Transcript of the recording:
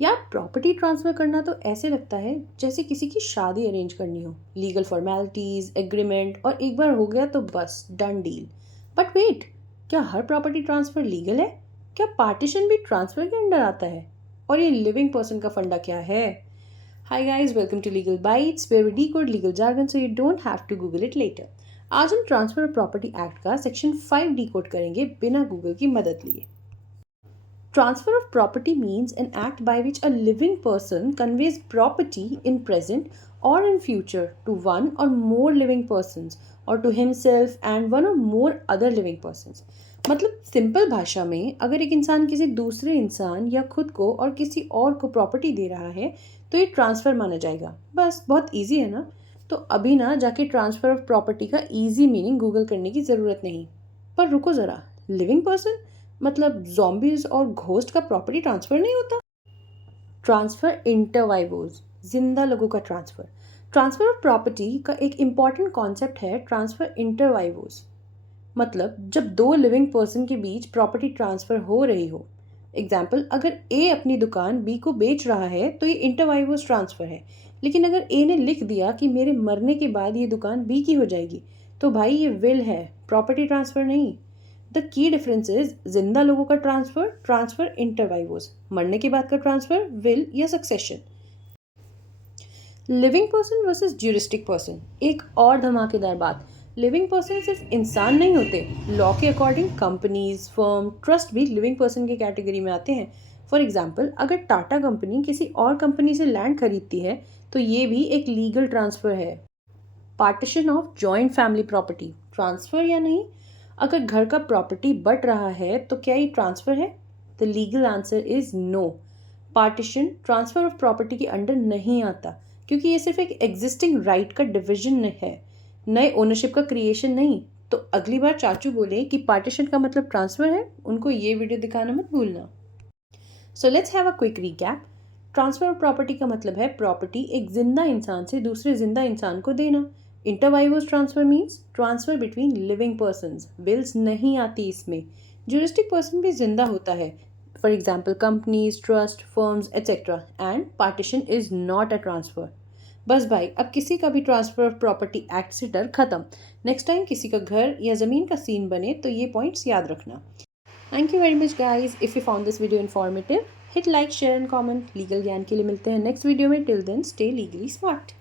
यार property transfer करना तो ऐसे लगता है जैसे किसी की शादी अरेंज करनी हो। लीगल फॉर्मेलिटीज़, एग्रीमेंट और एक बार हो गया तो बस डन डील। बट वेट, क्या हर प्रॉपर्टी ट्रांसफ़र लीगल है? क्या पार्टीशन भी ट्रांसफ़र के अंडर आता है? और ये लिविंग पर्सन का फंडा क्या है? Hi guys, welcome to legal bytes where we decode legal jargon so you don't have to Google it later. आज हम ट्रांसफ़र ऑफ प्रॉपर्टी एक्ट का सेक्शन 5 डिकोड करेंगे बिना गूगल की मदद लिए। Transfer of property means an act by which a living person conveys property in present or in future to one or more living persons or to himself and one or more other living persons। मतलब simple भाषा में अगर एक इंसान किसी दूसरे इंसान या खुद को और किसी और को प्रॉपर्टी दे रहा है तो ये ट्रांसफ़र माना जाएगा। बस बहुत इजी है ना। तो अभी ना जाके ट्रांसफ़र ऑफ प्रॉपर्टी का इजी मीनिंग गूगल करने की ज़रूरत नहीं। पर रुको ज़रा, लिविंग पर्सन मतलब zombies और घोस्ट का प्रॉपर्टी ट्रांसफर नहीं होता? ट्रांसफर इंटरवाइवोज, जिंदा लोगों का ट्रांसफर। ट्रांसफर ऑफ प्रॉपर्टी का एक इम्पॉर्टेंट कॉन्सेप्ट है ट्रांसफर इंटरवाइवोज। मतलब जब दो लिविंग पर्सन के बीच प्रॉपर्टी ट्रांसफर हो रही हो। एग्जाम्पल, अगर ए अपनी दुकान बी को बेच रहा है तो ये इंटरवाइवोज ट्रांसफर है। लेकिन अगर ए ने लिख दिया कि मेरे मरने के बाद ये दुकान बी की हो जाएगी, तो भाई ये विल है, प्रॉपर्टी ट्रांसफर नहीं। द की डिफरेंस इज जिंदा लोगों का ट्रांसफर ट्रांसफर इंटरवाइवोस, मरने के बाद का ट्रांसफर विल या succession. Living person versus juristic person, एक और धमाकेदार बात, लिविंग पर्सन सिर्फ इंसान नहीं होते। लॉ के अकॉर्डिंग कंपनीज, फर्म, ट्रस्ट भी लिविंग पर्सन के कैटेगरी में आते हैं। फॉर एग्जाम्पल, अगर टाटा कंपनी किसी और कंपनी से लैंड खरीदती है तो ये भी एक लीगल ट्रांसफर है। Partition of joint family property, transfer या नहीं? अगर घर का प्रॉपर्टी बट रहा है तो क्या ये ट्रांसफ़र है? The legal answer is no. Partition transfer of property के अंडर नहीं आता, क्योंकि ये सिर्फ एक एग्जिस्टिंग राइट का डिविजन है, नए ओनरशिप का क्रिएशन नहीं। तो अगली बार चाचू बोले कि पार्टीशन का मतलब ट्रांसफ़र है, उनको ये वीडियो दिखाना मत भूलना। So let's have a quick recap. Transfer of property का मतलब है प्रॉपर्टी एक जिंदा इंसान से दूसरे जिंदा इंसान को देना। Inter vivos transfer means transfer between living persons, wills नहीं आती इसमें। ज्यूरिस्टिक पर्सन भी जिंदा होता है, for example companies, trust, firms etcetera, and partition is not a transfer. बस भाई, अब किसी का भी ट्रांसफर ऑफ प्रॉपर्टी एक्ट से डर खत्म। नेक्स्ट टाइम किसी का घर या ज़मीन का सीन बने तो ये पॉइंट्स याद रखना। Thank you very much guys. If you found this video informative, hit like, share and comment. Legal ज्ञान के लिए मिलते हैं नेक्स्ट वीडियो में। Till then stay legally smart.